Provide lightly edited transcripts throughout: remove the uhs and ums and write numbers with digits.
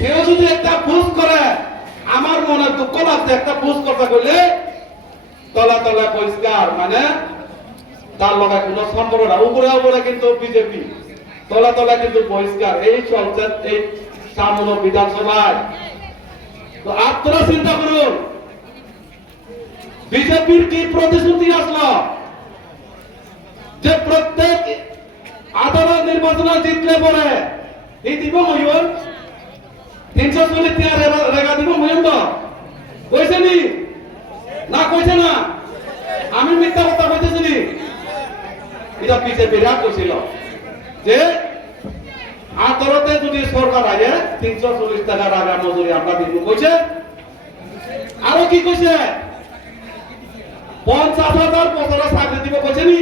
কেউ যদি একটা বুঝ করে আমার মনে দুঃখ লাগছে একটা বুঝ কথা কইলে তলা তলা পরিষ্কার মানে তার লগে কোনো সম্পর্ক না উপরে উপরে কিন্তু বিজেপি তলা তলা কিন্তু পরিষ্কার এই চলছে এই সামনে বিধানসভায় তো আপনারা চিন্তা করুন বিজেপির কি প্রতিশ্রুতি আসলো যে প্রত্যেক আদালত নির্বাচনে জিতলে পরে এই দিব ময়ূর 340 রেগা দিব ময়ূর তো কইছে নি না কইছে না আমি মিথ্যা কথা কইতেছি নি এটা বিজেপি রাগ কইছিল যে আদালতে যদি সরকার আয়ে 340 টাকা রাগা মজুরি আমরা দিব কইছে আরো কি কইছে 50,000 পদরা চাকরি দিব কইছে নি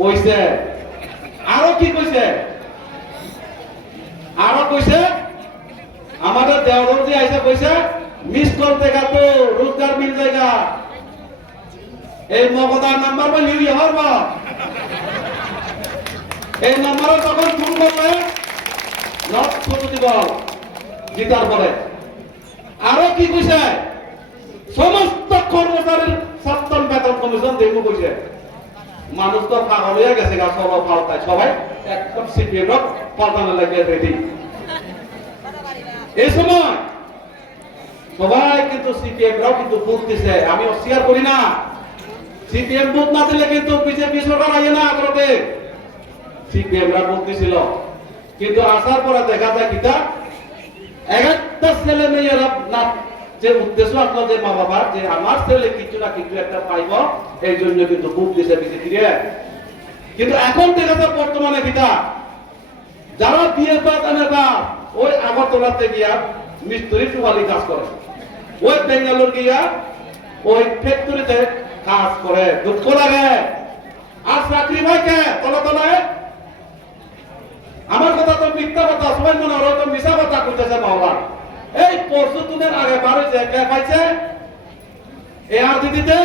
কইছে আরো কি কইছে আরো কইছে আমাদের দেওয়ার যে আইসা কইছে মিস কল দেখা তো রোজগার মিল জায়গা এই মগদার নাম্বার বা নিউ ইয়ার বা এই নাম্বারে তখন ফোন করলে নট ছোট দিব জিতার পরে আরো কি কইছে সমস্ত কর্মচারীর সপ্তম বেতন কমিশন দেবো কইছে মানুষ তো পাগল হয়ে গেছে গা সব পাল্টায় সবাই একদম সিপিএম পাল্টানো লাগে রেডি এই সময় সবাই কিন্তু সিপিএম রাও কিন্তু বুথ দিছে আমি অস্বীকার করি না সিপিএম বুথ না দিলে কিন্তু বিজেপি সরকার আইয়ে না আগ্রহে সিপিএম রা বুথ দিছিল কিন্তু আসার পরে দেখা যায় কিটা একটা ছেলে মেয়েরা না যে উদ্দেশ্য আপনার যে মা বাবার যে আমার ছেলে কিছু না কিছু একটা পাইব এই জন্য কিন্তু বুক দিছে বিজেপি কিন্তু এখন দেখা যায় বর্তমানে কিটা যারা বিয়ে বা ওই আগরতলাতে গিয়া মিস্ত্রি টুয়ালি কাজ করে ওই বেঙ্গালোর গিয়া ওই ফ্যাক্টরিতে কাজ করে দুঃখ লাগে আর চাকরি ভাইকে তলা তলায় আমার কথা তো মিথ্যা কথা সবাই মনে হয় তো মিশা কথা করতেছে বাবা এই পরশু দিনের আগে বার হয়েছে কে পাইছে এআর দিদিতে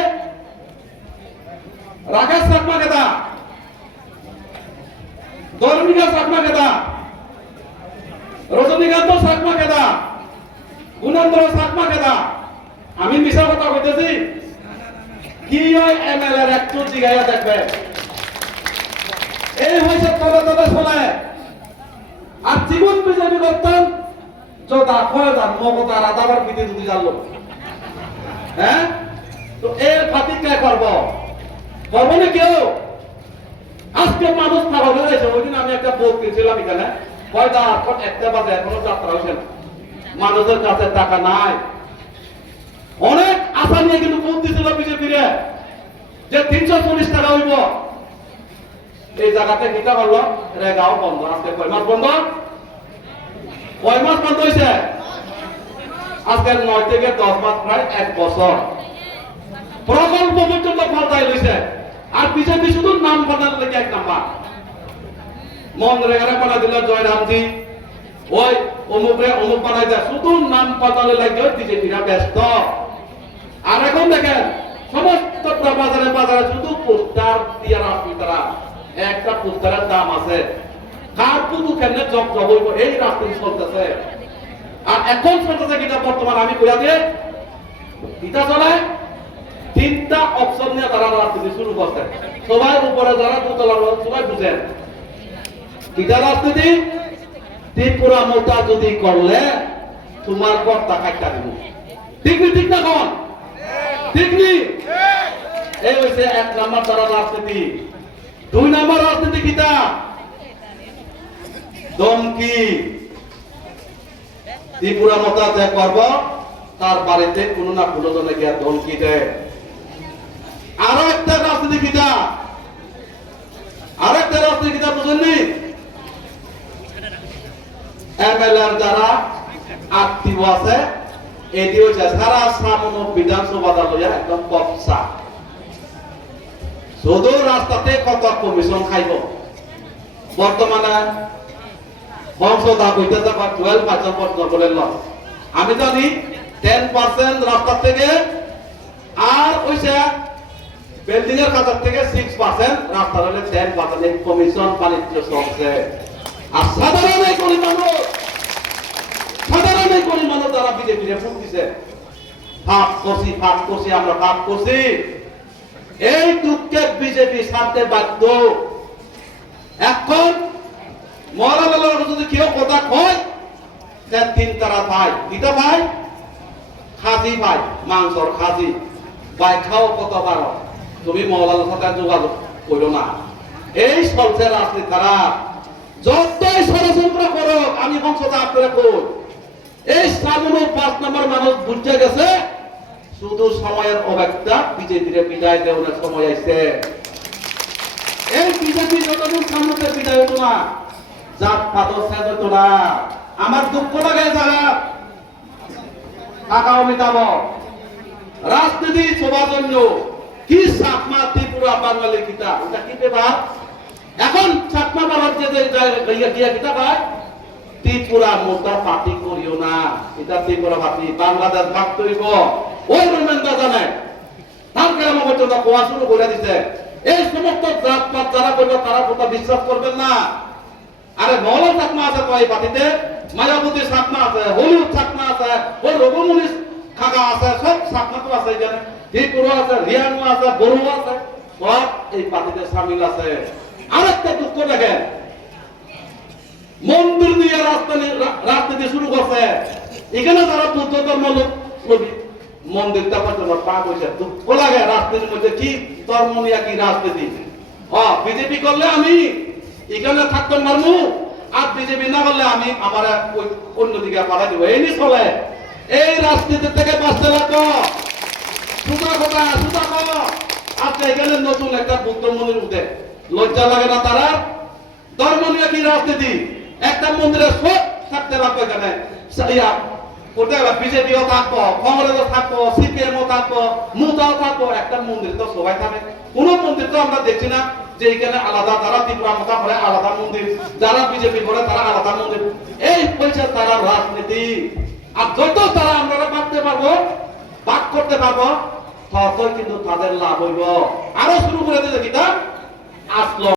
রাকেশ সাকমা কেদা ধর্মিকা সাকমা কেদা রজনীকান্ত সাকমা কেদা গুণেন্দ্র সাকমা কেদা আমি মিশা কথা কইতেছি কি ওই এমএলএ এর একটু জিগাইয়া দেখবে এই হয়েছে তবে তবে শোনে আর জীবন বিজেপি করতেন যোদা ফয়দান মমতা রাধাবার পিতে যদি জানলো হ্যাঁ তো এর ফাতিক কে করবো করবো না কেউ আজকে মানুষ পাগল হয়ে গেছে ওই দিন আমি একটা বোধ কিনছিলাম এখানে কয়টা এখন একটা বাজে এখনো যাত্রা হয়েছে মানুষের কাছে টাকা নাই অনেক আশা নিয়ে কিন্তু বোধ দিছিল বিজেপির যে 340 টাকা হইব এই জায়গাতে কিটা করলো রেগাও বন্ধ আজকে কয় মাস বন্ধ কয় মাস বন্ধ হয়েছে আজকে 9 থেকে 10 মাস প্রায় 1 বছর প্রকল্প পর্যন্ত ফলতাই হয়েছে আর বিজেপি শুধু নাম বানানোর লেগে 1 নাম্বার মনরেগারে বানা দিল জয়রামজি ওই অমুকরে অমুক বানাই দেয় শুধু নাম পাতালে লাগে বিজেপিরা ব্যস্ত আর এখন দেখেন সমস্ত বাজারে বাজারে শুধু পোস্টার দিয়ে রাখি তারা একটা পোস্টারের দাম আছে কার পুদু কেমনে জব জব হইব এই রাজনীতি চলতেছে আর এখন চলতেছে কিটা বর্তমান আমি কইয়া দিয়ে কিটা চলে 3টা অপশন নিয়ে তারা রাজনীতি শুরু করছে সবাই উপরে যারা দোতলার সবাই বুঝেন কিটা রাজনীতি ত্রিপুরা মোটা যদি করলে তোমার কর্তা কাটটা দিব ঠিক নি ঠিক না কোন ঠিক নি এই হইছে 1 নাম্বার তারা রাজনীতি 2 নাম্বার রাজনীতি কিটা দমকি ত্রিপুরা মতা যে করব তার বাড়িতে কোনো না কোনো জনে গিয়া দমকি দেয় আরো একটা রাজনীতি কিটা আরেকটা রাজনীতি কিটা বুঝেননি এমএলএর যারা আত্মীয় আছে এটি হচ্ছে সারা সামন বিধানসভা লইয়া একদম কপসা শুধু রাস্তাতে কত কমিশন খাইব বর্তমানে বংশধা কইতে যাবা 12% বলেন আমি জানি 10% রাস্তা থেকে আর ওইসা বিল্ডিং এর কাছ থেকে 6% রাস্তা হলে 10% কমিশন বাণিজ্য চলছে আর সাধারণ এই গরিব মানুষ বিজেপির ফুট দিছে পাপ করছি আমরা পাপ করছি। এই দুঃখে বিজেপি ছাড়তে বাধ্য। এখন মরালার যদি কেউ কথা কয় তিন তারা ভাই কিটা ভাই খাজি ভাই মাংসর খাজি ভাই খাও কত পারো তুমি মৌলানার সাথে যোগাযোগ করো না। এই চলছে রাজনীতি তারা যতই ষড়যন্ত্র করো আমি বংশটা আপনারা কই এই 5 নম্বর মানুষ বুঝতে গেছে শুধু সময়ের অপেক্ষা বিজেপির বিদায় দেওয়ার সময় আইছে। এই বিজেপি যতদিন সামনে বিদায় হতো না জাত পাতর শেষ হতো না। আমার দুঃখ লাগে যারা টাকা অমিতাভ রাজনীতি সবার জন্য কি সাতমা ত্রিপুরা বাঙালি কিতা ওটা কি পেবা এখন সাতমা বাবার যে কিতা ভাই ত্রিপুরা মোটা পার্টি করিও না এটা ত্রিপুরা পার্টি বাংলাদেশ ভাগ করিব ওই রমেন্দ্র জানে তার কেরাম পর্যন্ত কোয়া শুরু করে দিছে। এই সমস্ত জাতপাত যারা করবে তারা কথা বিশ্বাস করবেন না। আরে মৌলানা চাকমা আছে তো এই পার্টিতে মায়াবতী চাকমা আছে হলুদ চাকমা আছে ওই রঘুমণি খাগা আছে সব চাকমা তো আছে এখানে ত্রিপুরা আছে রিয়ানু আছে বড়ু আছে সব এই পার্টিতে সামিল আছে। আরেকটা দুঃখ দেখেন মন্দির নিয়ে রাজনীতি শুরু করছে এখানে যারা বুদ্ধ ধর্ম লোক মন্দিরটা পর্যন্ত পাক হয়েছে। দুঃখ লাগে রাজনীতির মধ্যে কি ধর্ম নিয়ে কি রাজনীতি। বিজেপি করলে আমি এখানে থাকতাম পারবো আর বিজেপি না করলে আমি আমার অন্যদিকে পাঠাই দেবো এই নিয়ে চলে। এই রাজনীতি থেকে বাঁচতে লাগো সুতা কথা সুতা করো। আচ্ছা এখানে নতুন একটা বুদ্ধ মন্দির উঠে লজ্জা লাগে না তারা ধর্ম নিয়ে কি রাজনীতি একটা মন্দিরে সব থাকতে লাগবে এখানে বিজেপিও থাকবো কংগ্রেসও থাকবো সিপিএমও থাকবো মুদাও থাকবো একটা মন্দির তো সবাই থাকে। কোন মন্দির তো আমরা দেখছি না যে এখানে আলাদা যারা ত্রিপুরা মোটা করে আলাদা মন্দির যারা বিজেপি করে তারা আলাদা মন্দির। এই পয়সা তারা রাজনীতি আর যত তারা আমরা ভাবতে পারবো ভাগ করতে পারবো ততই কিন্তু তাদের লাভ হইব। আরো শুরু করে দিয়েছে কিতা আসলো